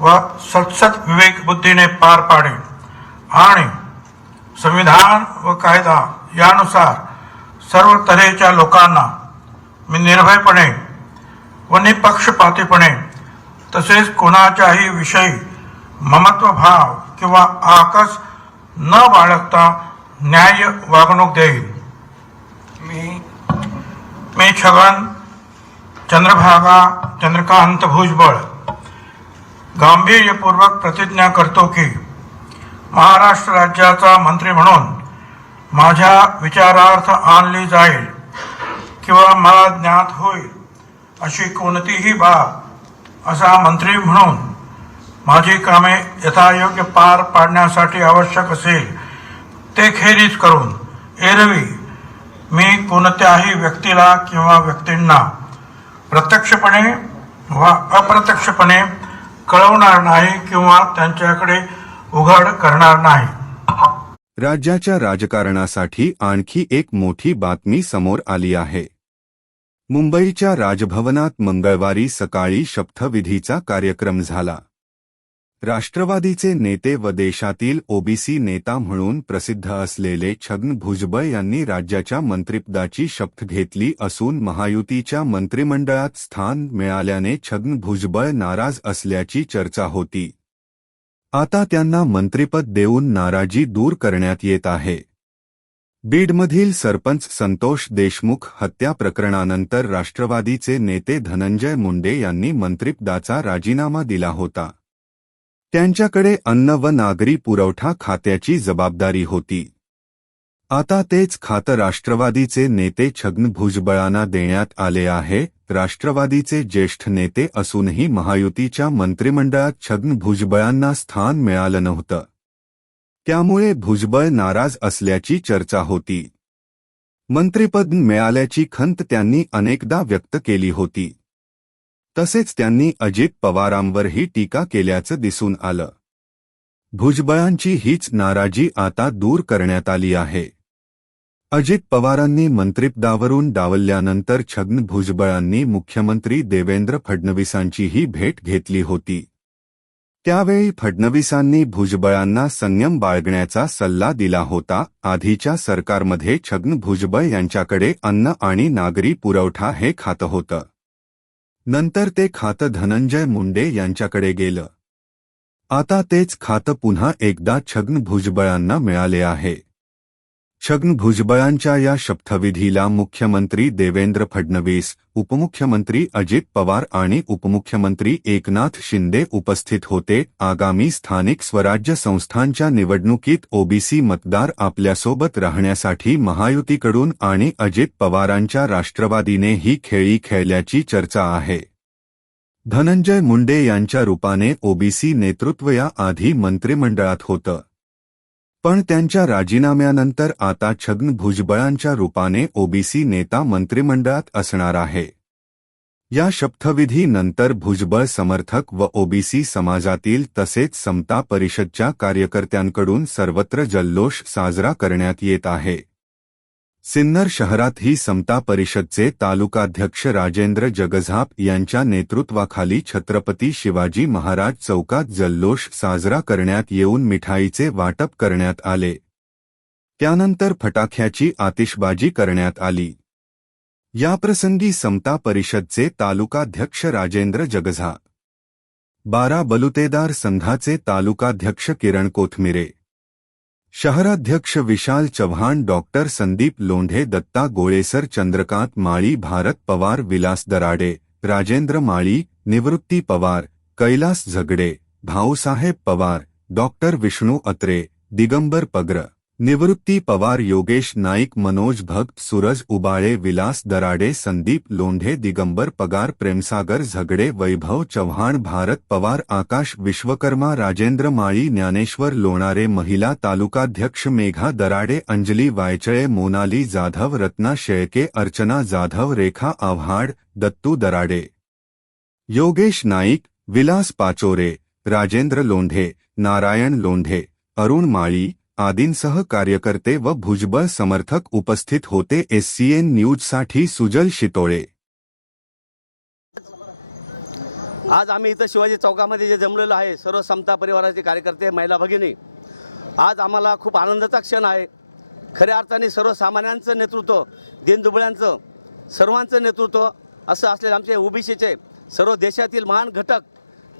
व सत्सत विवेक बुद्धीने पार पाडे. आणि संविधान व कायदा यानुसार सर्व तऱ्हेच्या लोकांना मी निर्भयपणे व निपक्षपातीपणे तसेच कोणाच्याही विषयी ममत्वभाव किंवा आकस न बाळगता न्याय वागणूक देईल. मी मी छगन चंद्रभागा चंद्रकांत भुजबळ. गांभीर्यपूर्वक प्रतिज्ञा करतो की महाराष्ट्र राज्याचा मंत्री म्हणून माझ्या विचारार्थ आणली जाईल किंवा मला ज्ञात होईल अशी कोणतीही बाब असा मंत्री म्हणून माझी कामे यथायोग्य पार पाडण्यासाठी आवश्यक असेल ते खेरीज करून एरवी मी कोणत्याही व्यक्तीला किंवा व्यक्तींना प्रत्यक्षपणे वा अप्रत्यक्षपणे कळवणार नाही किंवा त्यांच्याकडे उघड करणार नाही. राज्याच्या राजकारणासाठी आणखी एक मोठी बातमी समोर आली आहे. मुंबईच्या राजभवनात मंगळवारी सकाळी शपथविधीचा कार्यक्रम झाला. राष्ट्रवादीचे नेते व देशातील ओबीसी नेता म्हणून प्रसिद्ध असलेले छगन भुजबळ यांनी राज्याच्या मंत्रिपदाची शपथ घेतली असून महायुतीच्या मंत्रिमंडळात स्थान मिळाल्याने छगन भुजबळ नाराज असल्याची चर्चा होती. आता त्यांना मंत्रिपद देऊन नाराजी दूर करण्यात येत आहे. बीडमधील सरपंच संतोष देशमुख हत्या प्रकरणानंतर राष्ट्रवादीचे नेते धनंजय मुंडे यांनी मंत्रिपदाचा राजीनामा दिला होता. त्यांच्याकडे अन्न व नागरी पुरवठा खात्याची जबाबदारी होती. आता तेच खातं राष्ट्रवादीचे नेते छगन भुजबळांना देण्यात आले आहे. राष्ट्रवादीचे ज्येष्ठ नेते असूनही महायुतीच्या मंत्रिमंडळात छगन भुजबळांना स्थान मिळालं नव्हतं. त्यामुळे भुजबळ नाराज असल्याची चर्चा होती. मंत्रिपद मिळाल्याची खंत त्यांनी अनेकदा व्यक्त केली होती. तसेच त्यांनी अजित पवारांवरही टीका केल्याचं दिसून आलं. भुजबळांची हीच नाराजी आता दूर करण्यात आली आहे. अजित पवारांनी मंत्रिपदावरून डावलल्यानंतर छगन भुजबळांनी मुख्यमंत्री देवेंद्र फडणवीसांचीही भेट घेतली होती. त्यावेळी फडणवीसांनी भुजबळांना संयम बाळगण्याचा सल्ला दिला होता. आधीच्या सरकारमध्ये छगन भुजबळ यांच्याकडे अन्न आणि नागरी पुरवठा हे खातं होतं. नंतर ते खातं धनंजय मुंडे यांच्याकडे गेलं. आता तेच खातं पुन्हा एकदा छगन भुजबळांना मिळाले आहे. छगन भुजबळांच्या या शपथविधीला मुख्यमंत्री देवेंद्र फडणवीस उपमुख्यमंत्री अजित पवार आणि उपमुख्यमंत्री एकनाथ शिंदे उपस्थित होते. आगामी स्थानिक स्वराज्य संस्थांच्या निवडणुकीत ओबीसी मतदार आपल्यासोबत राहण्यासाठी महायुतीकडून आणि अजित पवारांच्या राष्ट्रवादीने ही खेळी खेळल्याची चर्चा आहे. धनंजय मुंडे यांच्या रूपाने ओबीसी नेतृत्व या आधी मंत्रिमंडळात होतं. पण त्यांच्या राजीनाम्यानंतर आता छगन भुजबळांच्या रूपाने ओबीसी नेता मंत्रिमंडळात असणार आहे. या शपथविधीनंतर भुजबळ समर्थक व ओबीसी समाजातील तसेच समता परिषदच्या कार्यकर्त्यांकडून सर्वत्र जल्लोष साजरा करण्यात येत आहे. सिन्नर शहरातही समता परिषदचे तालुकाध्यक्ष राजेंद्र जगझाप यांच्या नेतृत्वाखाली छत्रपती शिवाजी महाराज चौकात जल्लोष साजरा करण्यात येऊन मिठाईचे वाटप करण्यात आले. त्यानंतर फटाक्याची आतिषबाजी करण्यात आली. याप्रसंगी समता परिषदचे तालुकाध्यक्ष राजेंद्र जगझा बारा बलुतेदार संघाचे तालुकाध्यक्ष किरण कोथमिरे. शहराध्यक्ष विशाल चव्हाण, डॉक्टर संदीप लोंढे, दत्ता गोळेसर, चंद्रकांत माळी, भारत पवार, विलास दराडे, राजेंद्र माळी, निवृत्ती पवार, कैलास झगडे, भाऊसाहेब पवार, डॉक्टर विष्णू अत्रे, दिगंबर पग्र निवृत्ती पवार योगेश नाईक मनोज भक्त सूरज उबाळे विलास दराडे संदीप लोंढे दिगंबर पगार प्रेमसागर झगडे वैभव चव्हाण भारत पवार आकाश विश्वकर्मा राजेंद्र माळी ज्ञानेश्वर लोणारे महिला तालुकाध्यक्ष मेघा दराडे अंजली वायचळे मोनाली जाधव रत्ना शेळके अर्चना जाधव रेखा आव्हाड दत्तू दराडे. योगेश नाईक विलास पाचोरे राजेंद्र लोंढे नारायण लोंढे अरुण माळी आदींसह कार्यकर्ते व भुजबळ समर्थक उपस्थित होते. एससीएन न्यूजसाठी सुजल शितोळे. आज आम्ही इथं शिवाजी चौकामध्ये जे जमलेलो आहे सर्व समता परिवाराचे कार्यकर्ते महिला भगिनी आज आम्हाला खूप आनंदाचा क्षण आहे. खऱ्या अर्थाने सर्वसामान्यांचं नेतृत्व दिनदुबळ्यांचं सर्वांचं नेतृत्व असं असलेले आमचे ओबीसीचे सर्व देशातील महान घटक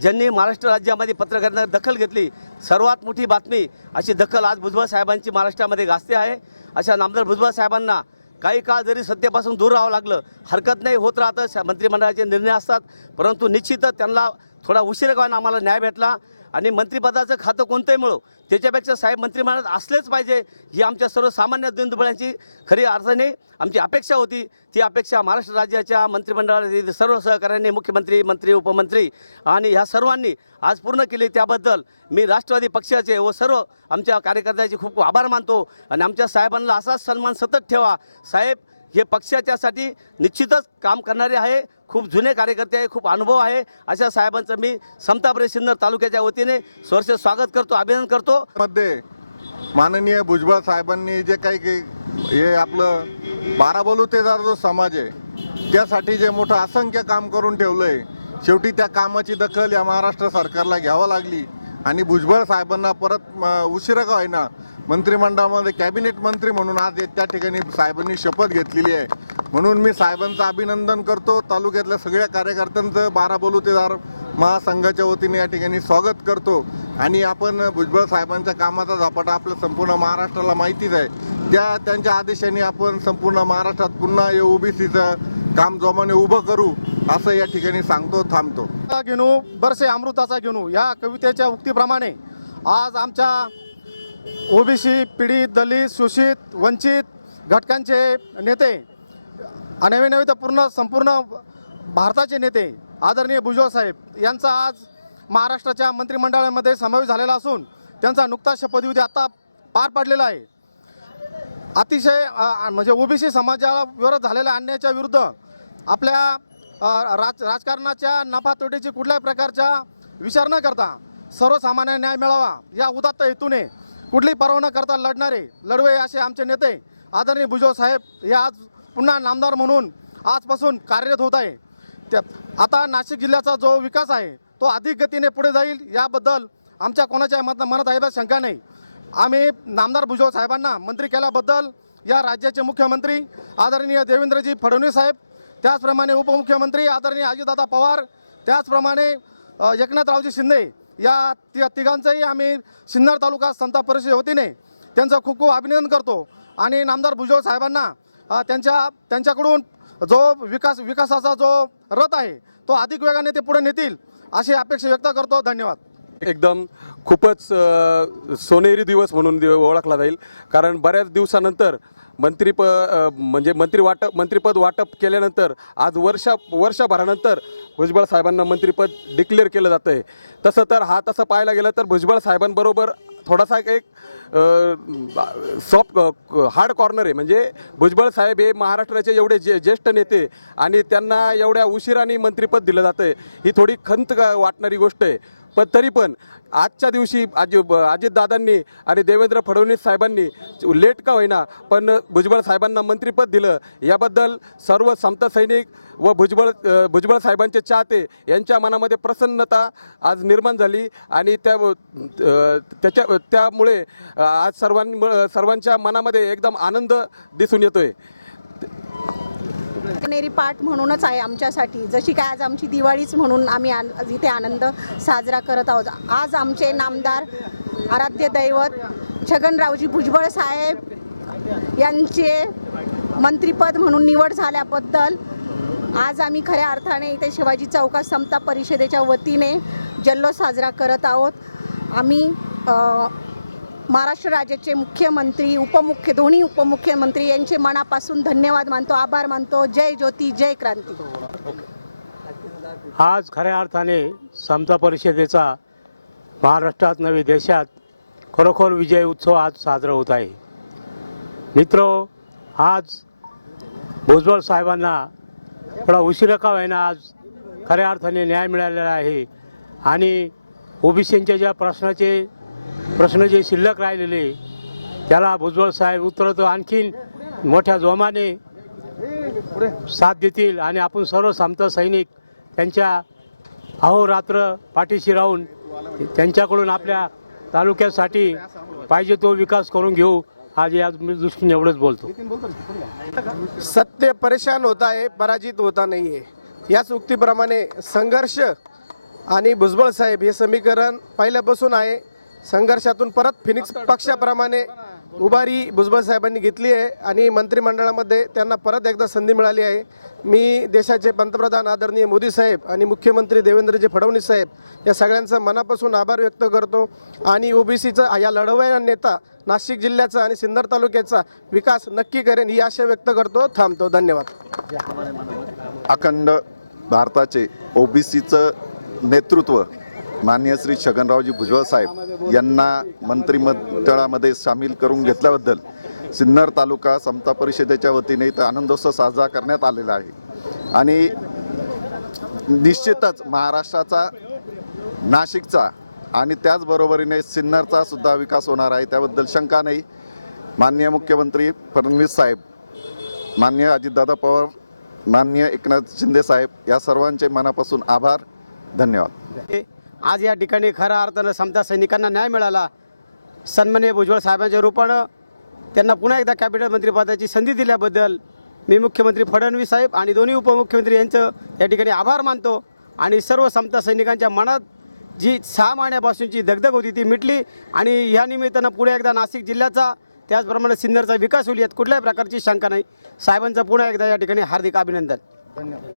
ज्यांनी महाराष्ट्र राज्यामध्ये पत्रकारांना दखल घेतली सर्वात मोठी बातमी अशी दखल आज भुजबळ साहेबांची महाराष्ट्रामध्ये गाजते आहे. अशा नामदार भुजबळ साहेबांना काही काळ जरी सत्तेपासून दूर राहावं लागलं हरकत नाही होत राहतं मंत्रिमंडळाचे निर्णय असतात. परंतु निश्चितच त्यांना थोडा उशीर का आम्हाला न्याय भेटला. आणि मंत्रिपदाचं खातं कोणतंही मिळो त्याच्यापेक्षा साहेब मंत्रिमंडळात असलेच पाहिजे ही आमच्या सर्वसामान्य दिनदुबळ्यांची खरी अर्थाने आमची अपेक्षा होती ती अपेक्षा महाराष्ट्र राज्याच्या मंत्रिमंडळातील सर्व सहकाऱ्यांनी मुख्यमंत्री मंत्री उपमंत्री आणि ह्या सर्वांनी आज पूर्ण केली. त्याबद्दल मी राष्ट्रवादी पक्षाचे व सर्व आमच्या कार्यकर्त्याचे खूप आभार मानतो आणि आमच्या साहेबांना असाच सन्मान सतत ठेवा. साहेब हे पक्षाच्यासाठी निश्चितच काम करणारे आहे. खूप जुने कार्यकर्ते आहे खूप अनुभव आहे. अशा साहेबांचं मी समतापुरी सिन्नर तालुक्याच्या वतीने स्वर्ष स्वागत करतो अभिनंदन करतो. मध्ये माननीय भुजबळ साहेबांनी जे काही हे आपलं बारा बलुतेदार जो समाज आहे त्यासाठी जे मोठं असंख्य काम करून ठेवलंय शेवटी त्या कामाची दखल या महाराष्ट्र सरकारला घ्यावं लागली. आणि भुजबळ साहेबांना परत म, उशिरा का होईना मंत्रिमंडळामध्ये कॅबिनेट मंत्री म्हणून आज त्या ठिकाणी साहेबांनी शपथ घेतलेली आहे. म्हणून मी साहेबांचं अभिनंदन करतो. तालुक्यातल्या सगळ्या कार्यकर्त्यांचं बारा बलुतेदार महासंघाच्या वतीने या ठिकाणी स्वागत करतो. आणि आपण भुजबळ साहेबांच्या कामाचा झपाटा आपल्या संपूर्ण महाराष्ट्राला माहितीच आहे. त्या त्यांच्या आदेशाने आपण संपूर्ण महाराष्ट्रात पुन्हा हे ओबीसीचं काम जोमाने उभं करू असं या ठिकाणी सांगतो थांबतो. घेणू बरसे अमृताचा घेणू या कवितेच्या उक्तीप्रमाणे आज आमच्या ओबीसी पीडित दलित शोषित वंचित घटकांचे नेते आणि नवे नवे तर पूर्ण संपूर्ण भारताचे नेते आदरणीय भुजबळ साहेब यांचा आज महाराष्ट्राच्या मंत्रिमंडळामध्ये समावेश झालेला असून त्यांचा नुकताच शपथविधी आता पार पडलेला आहे. अतिशय म्हणजे ओबीसी समाजाला विरोध झालेल्या अन्यायाच्या विरुद्ध आपल्या राज राजकारणाच्या नफा तोटीची कुठल्याही प्रकारच्या विचार न करता सर्वसामान्य न्याय मिळावा या उदात्त हेतूने कुठलीही पर्वा न करता लढणारे लढवे असे आमचे नेते आदरणीय भुजबळ साहेब हे आज पुन्हा नामदार म्हणून आजपासून कार्यरत होत आहे. त्या आता नाशिक जिल्ह्याचा जो विकास आहे तो अधिक गतीने पुढे जाईल याबद्दल आमच्या कोणाच्या मत मनात आहे शंका नाही. आम्ही नामदार भुजबळ साहेबांना मंत्री केल्याबद्दल या राज्याचे मुख्यमंत्री आदरणीय देवेंद्रजी फडणवीस साहेब त्याचप्रमाणे उपमुख्यमंत्री आदरणीय अजितदादा पवार त्याचप्रमाणे एकनाथ एकनाथरावजी शिंदे या ति- तिघांचंही आम्ही सिन्नर तालुका संता परिषदेच्या वतीने त्यांचं खूप खूप अभिनंदन करतो. आणि नामदार भुजबळ साहेबांना त्यांच्या त्यांच्याकडून जो विकास विकासाचा जो रथ आहे तो अधिक वेगाने ते पुढे नेतील अशी अपेक्षा व्यक्त करतो. धन्यवाद. एकदम खूपच सोनेरी दिवस म्हणून दि ओळखला जाईल. कारण बऱ्याच दिवसानंतर मंत्रीप म्हणजे मंत्री वाटप मंत्रीपद वाटप केल्यानंतर आज वर्षा वर्षभरानंतर भुजबळ साहेबांना मंत्रीपद डिक्लेअर केलं जातं आहे तसं तर हा तसं पाहायला गेलं तर भुजबळ साहेबांबरोबर थोडासा एक सॉफ्ट हार्ड कॉर्नर आहे. म्हणजे भुजबळ साहेब हे महाराष्ट्राचे एवढे जे ज्येष्ठ नेते आणि त्यांना एवढ्या उशिराने मंत्रीपद दिलं जातं आहे ही थोडी खंत वाटणारी गोष्ट आहे. पण तरी पण आजच्या दिवशी अजि अजितदादांनी आणि देवेंद्र फडणवीस साहेबांनी लेट का होईना पण भुजबळ साहेबांना मंत्रीपद दिलं. याबद्दल सर्व समता सैनिक व भुजबळ भुजबळ साहेबांचे चाहते यांच्या मनामध्ये प्रसन्नता आज निर्माण झाली आणि त्या त्याच्या त्यामुळे आज सर्वां सर्वांच्या मनामध्ये एकदम आनंद दिसून येतोय. कनेरी पाठ म्हणूनच आहे आमच्यासाठी. जशी काय आज आमची दिवाळीच म्हणून आम्ही आन- इथे आनंद साजरा करत आहोत. आज आमचे नामदार आराध्य दैवत छगनरावजी भुजबळ साहेब यांचे मंत्रीपद म्हणून निवड झाल्याबद्दल आज आम्ही खऱ्या अर्थाने इथे शिवाजी चौकात समता परिषदेच्या वतीने जल्लोष साजरा करत आहोत. आम्ही महाराष्ट्र राज्याचे मुख्यमंत्री उपमुख्य दोन्ही उपमुख्यमंत्री यांचे मनापासून धन्यवाद मानतो आभार मानतो. जय ज्योती जय क्रांती. आज खऱ्या अर्थाने समता परिषदेचा महाराष्ट्रात नवी देशात खरोखर विजय उत्सव आज साजरा होत आहे. मित्र आज भुजबळ साहेबांना थोडा उशिरा का होईना आज खऱ्या अर्थाने न्याय मिळालेला आहे. आणि ओबीसींच्या ज्या प्रश्नाचे प्रश्न जे शिल्लक राहिलेले त्याला भुजबळ साहेब उतरतो आणखीन मोठ्या जोमाने साथ देतील आणि आपण सर्व समता सैनिक त्यांच्या अहोरात्र पाठीशी राहून त्यांच्याकडून आपल्या तालुक्यासाठी पाहिजे तो विकास करून घेऊ. आज या दृष्टीने एवढंच बोलतो. सत्य परेशान होता आहे पराजित होता नाही आहे. याच उक्तीप्रमाणे संघर्ष आणि भुजबळ साहेब हे समीकरण पहिल्यापासून आहे. संघर्षातून परत फिनिक्स पक्षाप्रमाणे उभारी भुजबळ साहेबांनी घेतली आहे आणि मंत्रिमंडळामध्ये त्यांना परत एकदा संधी मिळाली आहे. मी देशाचे पंतप्रधान आदरणीय मोदी साहेब आणि मुख्यमंत्री देवेंद्रजी फडणवीस साहेब या सगळ्यांचा मनापासून आभार व्यक्त करतो. आणि ओबीसीचा या लढवया नेता नाशिक जिल्ह्याचा आणि सिन्नर तालुक्याचा विकास नक्की करेन ही आशा व्यक्त करतो. थांबतो. धन्यवाद. अखंड भारताचे ओबीसीचं नेतृत्व माननीय श्री छगनरावजी भुजबळ साहेब यांना मंत्रिमंडळामध्ये सामील करून घेतल्याबद्दल सिन्नर तालुका समता परिषदेच्या वतीने इथं आनंदोत्सव साजरा करण्यात आलेला आहे. आणि निश्चितच महाराष्ट्राचा नाशिकचा आणि त्याचबरोबरीने सिन्नरचा सुद्धा विकास होणार आहे. त्याबद्दल शंका नाही. माननीय मुख्यमंत्री फडणवीस साहेब माननीय अजितदादा पवार माननीय एकनाथ शिंदे साहेब या सर्वांचे मनापासून आभार. धन्यवाद. आज या ठिकाणी खऱ्या अर्थानं समता सैनिकांना न्याय मिळाला सन्मान्य भुजबळ साहेबांच्या रूपानं त्यांना पुन्हा एकदा कॅबिनेट मंत्रिपदाची संधी दिल्याबद्दल मी मुख्यमंत्री फडणवीस साहेब आणि दोन्ही उपमुख्यमंत्री यांचं या ठिकाणी आभार मानतो. आणि सर्व समता सैनिकांच्या मनात जी सहा महिन्यापासूनची दगदग होती ती मिटली आणि या निमित्तानं पुन्हा एकदा नाशिक जिल्ह्याचा त्याचप्रमाणे सिन्नरचा विकास होईल यात कुठल्याही प्रकारची शंका नाही. साहेबांचं पुन्हा एकदा या ठिकाणी हार्दिक अभिनंदन.